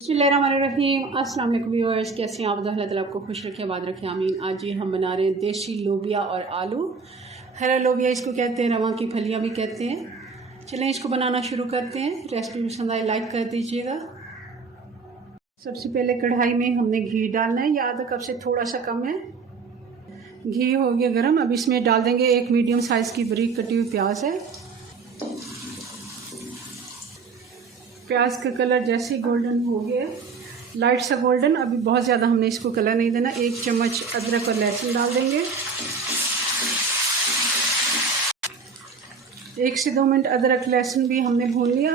बिस्मिल्लाहिर्रहमानिर्रहीम। अस्सलाम वालेकुम व्यूअर्स, कैसे हैं आप? अल्लाह ताला आपको खुश रखे, आबाद रखे, आमीन। आज जी हम बना रहे हैं देसी लोबिया और आलू। हरा लोबिया इसको कहते हैं, रवा की फलियाँ भी कहते हैं। चलें इसको बनाना शुरू करते हैं। रेसिपी पसंद आए लाइक कर दीजिएगा। सबसे पहले कढ़ाई में हमने घी डालना है, या आधा कप से थोड़ा सा कम है। घी हो गया गर्म। अब इसमें डाल देंगे एक मीडियम साइज़ की बारीक कटी हुई प्याज है। प्याज का कलर जैसे गोल्डन हो गया, लाइट सा गोल्डन, अभी बहुत ज़्यादा हमने इसको कलर नहीं देना। एक चम्मच अदरक और लहसुन डाल देंगे। 1 से 2 मिनट अदरक लहसुन भी हमने भून लिया।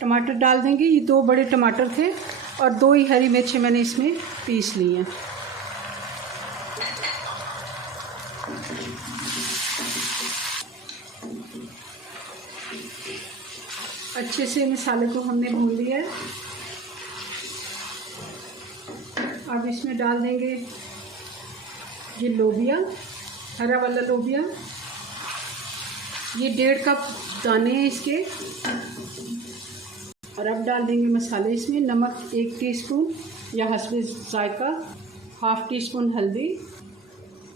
टमाटर डाल देंगे। ये 2 बड़े टमाटर थे और 2 ही हरी मिर्ची मैंने इसमें पीस ली हैं। अच्छे से मसाले को हमने भून लिया है। अब इसमें डाल देंगे ये लोबिया, हरा वाला लोबिया। ये 1.5 कप दाने हैं इसके। और अब डाल देंगे मसाले इसमें। नमक 1 टीस्पून या हस्बे जायका, 1/2 टीस्पून हल्दी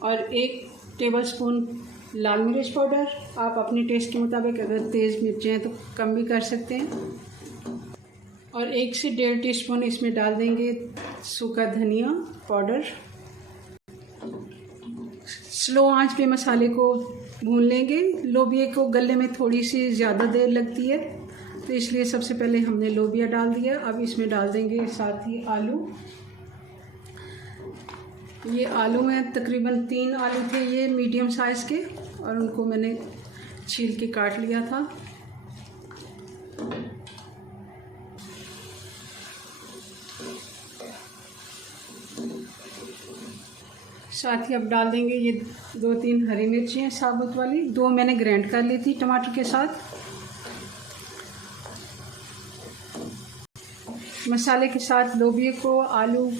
और 1 टेबलस्पून लाल मिर्च पाउडर। आप अपने टेस्ट के मुताबिक अगर तेज़ मिर्चें हैं तो कम भी कर सकते हैं। और 1 से 1.5 टीस्पून इसमें डाल देंगे सूखा धनिया पाउडर। स्लो आंच पे मसाले को भून लेंगे। लोबिया को गलने में थोड़ी सी ज़्यादा देर लगती है, तो इसलिए सबसे पहले हमने लोबिया डाल दिया। अब इसमें डाल देंगे साथ ही आलू। ये आलू में तकरीबन 3 आलू थे, ये मीडियम साइज़ के, और उनको मैंने छील के काट लिया था। साथ ही अब डाल देंगे ये 2-3 हरी मिर्ची हैं साबुत वाली, 2 मैंने ग्राइंड कर ली थी टमाटर के साथ। मसाले के साथ लोबिया को, आलू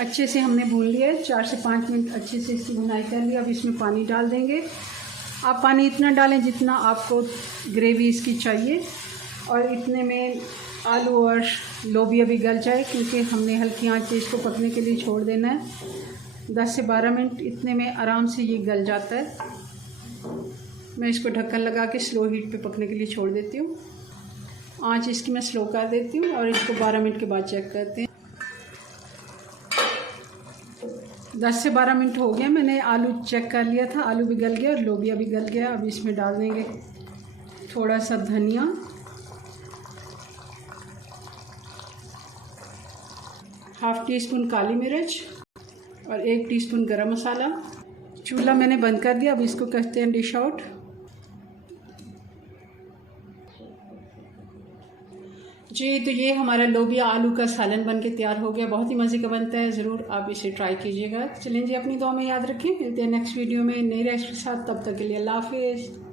अच्छे से हमने भून लिया है। 4 से 5 मिनट अच्छे से इसकी भुनाई कर लिया। अब इसमें पानी डाल देंगे। आप पानी इतना डालें जितना आपको ग्रेवी इसकी चाहिए, और इतने में आलू और लोबिया भी गल जाए, क्योंकि हमने हल्की आंच पे इसको पकने के लिए छोड़ देना है। 10 से 12 मिनट इतने में आराम से ये गल जाता है। मैं इसको ढक्कन लगा के स्लो हीट पे पकने के लिए छोड़ देती हूँ। आंच इसकी मैं स्लो कर देती हूँ और इसको 12 मिनट के बाद चेक करते हैं। 10 से 12 मिनट हो गया, मैंने आलू चेक कर लिया था। आलू भी गल गया और लोबिया भी गल गया। अब इसमें डाल देंगे थोड़ा सा धनिया, ½ टीस्पून काली मिर्च और 1 टीस्पून गरम मसाला। चूल्हा मैंने बंद कर दिया। अब इसको करते हैं डिश आउट। जी, तो ये हमारा लोबिया आलू का सालन बन के तैयार हो गया। बहुत ही मज़े का बनता है, ज़रूर आप इसे ट्राई कीजिएगा। चलें जी, अपनी दुआ में याद रखें। मिलते हैं नेक्स्ट वीडियो में नई रेसिपी के साथ। तब तक के लिए अल्लाह हाफिज़।